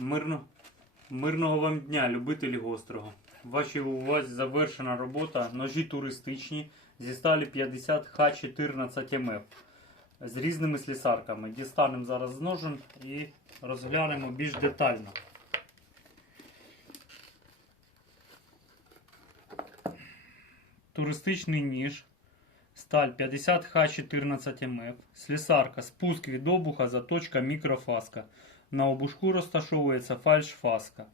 Мирно, мирного вам дня, любителі гострого. Вашій увазі завершена робота ножі туристичні зі сталі 50 Х14 МФ з різними слісарками. Дістанемо зараз з ножен і розглянемо більш детально. Туристичний ніж. Сталь 50 Х14 МФ. Слісарка, спуск від обуха, заточка, мікрофаска. На обушку розташовується фальшфаска.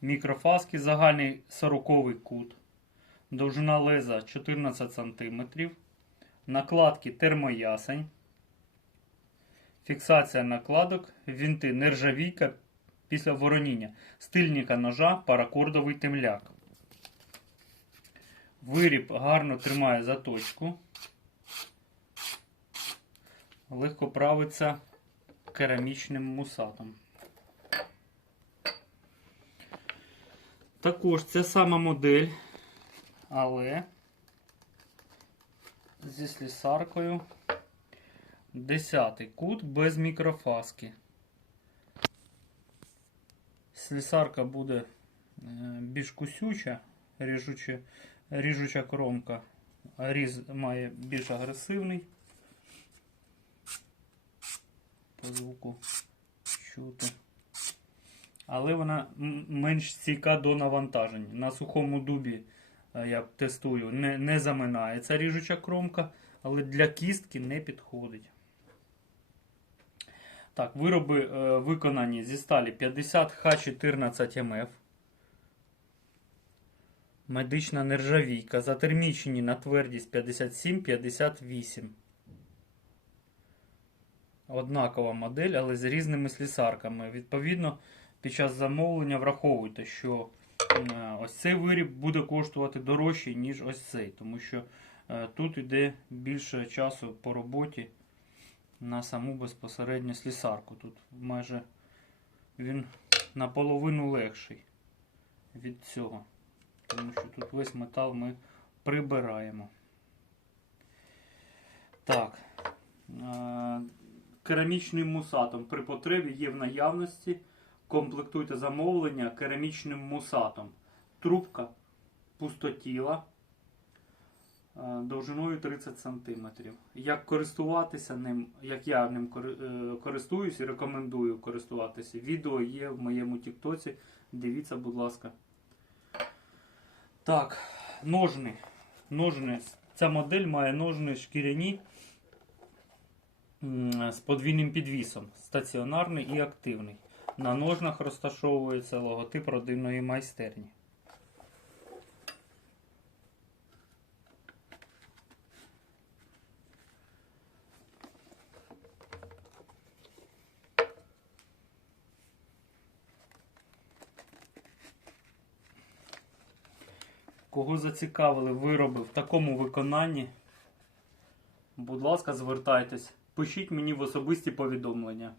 Мікрофаски загальний 40 кут. Довжина леза 14 см. Накладки термоясень. Фіксація накладок, вінти нержавійка після вороніння. Стильника ножа паракордовий темляк. Виріб гарно тримає заточку. Легко правиться керамічним мусатом. Також це сама модель, але зі слісаркою 10 кут без мікрофаски. Слісарка буде е, більш кусюча, ріжуча, ріжуча кромка. Різ має більш агресивний. По звуку чути. Але вона менш стійка до навантажень. На сухому дубі е, я тестую, не, не заминається ріжуча кромка, але для кістки не підходить. Так, вироби е, виконані зі сталі 50 Х14 МФ. Медична нержавійка. Затермічені на твердість 57-58. Однакова модель, але з різними слісарками. Відповідно, під час замовлення враховуйте, що е, ось цей виріб буде коштувати дорожче, ніж ось цей. Тому що е, тут йде більше часу по роботі на саму безпосередньо слісарку. Тут майже він наполовину легший від цього. Тому що тут весь метал ми прибираємо. Так. Керамічним мусатом при потребі є в наявності. Комплектуйте замовлення керамічним мусатом. Трубка пустотіла е, довжиною 30 см. Як користуватися ним, як я ним е, користуюсь і рекомендую користуватися. Відео є в моєму тіктоці. Дивіться, будь ласка. Так, ножни. Ножни. Ця модель має ножни шкіряні з подвійним підвісом. Стаціонарний і активний. На ножнах розташовується логотип родинної майстерні. Кого зацікавили вироби в такому виконанні, будь ласка, звертайтесь. Пишіть мені в особисті повідомлення.